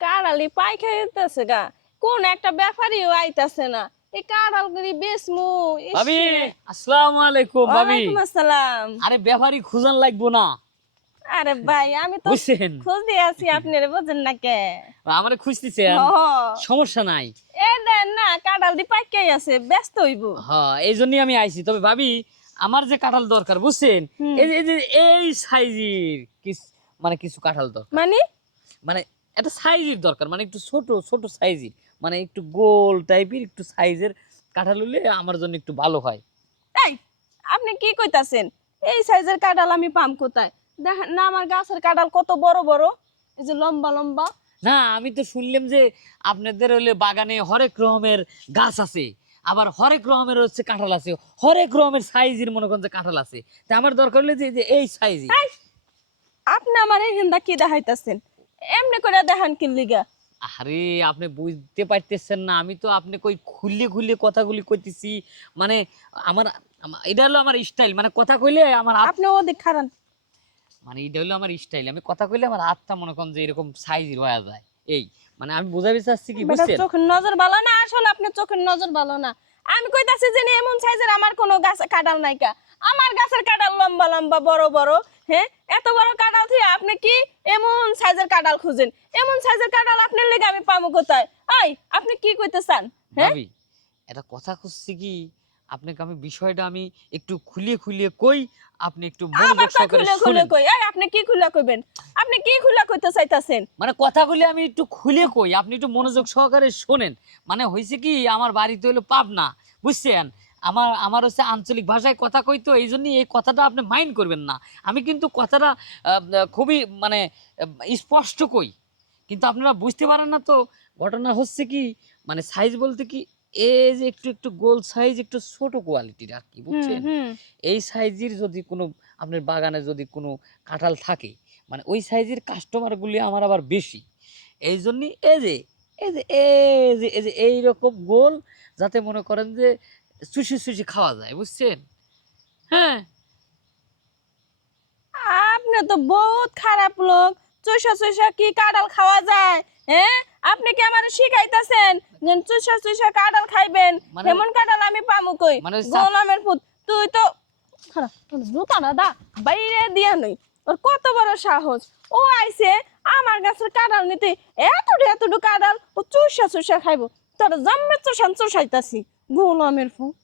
কাড়ালি পাই খাইতেছে গা। কোন একটা ব্যাপারীও আইতাছে না। এই কাড়াল বেসমু ভাবি আসসালামু আলাইকুম ভাবি। ওয়ালাইকুম আসসালাম। আরে ব্যাপারই খুঁজান লাগবো না। আরে ভাই আমি তো খোঁজ দিয়ে আছি আপনারে বোঝেন না কে? আমারে খুঁজতেছেন সমস্যা নাই। এ দেন না কাঁঠাল দি পাইকাই আছে ব্যস্ত হইব। হ্যাঁ এই জন্যই আমি আইছি। তবে ভাবি আমার যে কাঁঠাল দরকার বুঝছেন? এই যে এই সাইজের মানে কিছু কাঁঠাল দরকার। মানে? মানে একটা সাইজের দরকার মানে একটু ছোট ছোট সাইজের মানে একটু গোল টাইপের একটু সাইজের কাঁঠাল হলে আমার জন্য একটু ভালো হয়। এই আপনি কি কইতাছেন? এই সাইজের কাঁঠাল আমি পাম কোথায়? দেখেন না আমার গাছের কাঁঠাল কত বড় বড়। এই যে লম্বা লম্বা। না আমি তো শুনলাম যে আপনাদের হলে বাগানে হরেক রকমের গাছ আছে আবার হরেক রকমের হচ্ছে কাঁঠাল আছে। হরেক রকমের সাইজের মনে করেন যে কাঁঠাল আছে। তা আমার দরকার হলে যে যে এই সাইজ আপনি আমার এই হিন্দা কি দেখাইতাছেন? এমনি করে দেখান কি লিগা। আরে আপনি বুঝতে পারতেছেন না আমি তো আপনি কই খুললে খুললে কথাগুলি কইতেছি মানে আমার এটা হলো আমার স্টাইল মানে কথা কইলে আমার আপনি ওদিক খারান মানে এটা হলো আমার স্টাইল আমি কথা কইলে আমার হাতটা মনে করেন যে এরকম সাইজের হয়ে যায়। এই মানে আমি বোঝাতে চাচ্ছি কি বুঝছেন? চোখের নজর ভালো না? আসলে আপনার চোখের নজর ভালো না। আমি কইতাছি যে এমন সাইজের আমার কোনো গাছ কাঁঠাল নাইকা আমার গাছের কাঁঠাল লম্বা লম্বা বড় বড়। হ্যাঁ? এত বড় কাঁঠাল থেকে আপনি কি এমন সাইজের কাঁঠাল খুঁজেন? এমন সাইজের কাঁঠাল আপনার লেগে আমি কোথায়? আই আপনি কি কইতে চান হ্যাঁ এটা কথা খুঁজছি কি? আপনাকে আমি বিষয়টা আমি একটু খুলিয়ে খুলিয়ে কই আপনি একটু মনোযোগ সহকারে খুলে কই। এই আপনি কি খুলে কইবেন? আপনি কি খুলে কইতে চাইতাছেন? মানে কথাগুলি আমি একটু খুলে কই আপনি একটু মনোযোগ সহকারে শোনেন। মানে হয়েছে কি আমার বাড়িতে হলো পাবনা বুঝছেন? আমার আমার হচ্ছে আঞ্চলিক ভাষায় কথা কই তো এই জন্যই এই কথাটা আপনি মাইন্ড করবেন না। আমি কিন্তু কথাটা খুবই মানে স্পষ্ট কই। কিন্তু আপনারা বুঝতে পারেন না তো ঘটনা হচ্ছে কি মানে সাইজ বলতে কি এই যে একটু একটু গোল সাইজ একটু ছোট কোয়ালিটির আর কি বুঝছেন? এই সাইজের যদি কোনো আপনার বাগানে যদি কোনো কাঁঠাল থাকে মানে ওই সাইজের কাস্টমারগুলি আমার আবার বেশি। এই জন্যই এই যে এই যে এই যে এই যে এইরকম গোল যাতে মনে করেন যে চুষি চুষি খাওয়া যায় বুঝছেন? হ্যাঁ। আপনি তো বহুত খারাপ লোক। চুষা চুষা কি কাঁঠাল খাওয়া যায়? হ্যাঁ? আপনি কি আমার শিখাইতাছেন যে চুষা চুষা কাঁঠাল খাইবেন? মানে- এমন কাঁঠাল আমি পামু কই? মানে গোলামের পুত তুই তো খারাপ জুতা না দা বাইরে দিয়া নই ওর কত বড় সাহস। ও আইছে আমার গাছের কাঁঠাল নিতে। এতটু এতটু কাঁঠাল ও চুষা চুষা খাইবো। তোর জম্মে চুষান চুষাইতাছি। গোলামের ফুট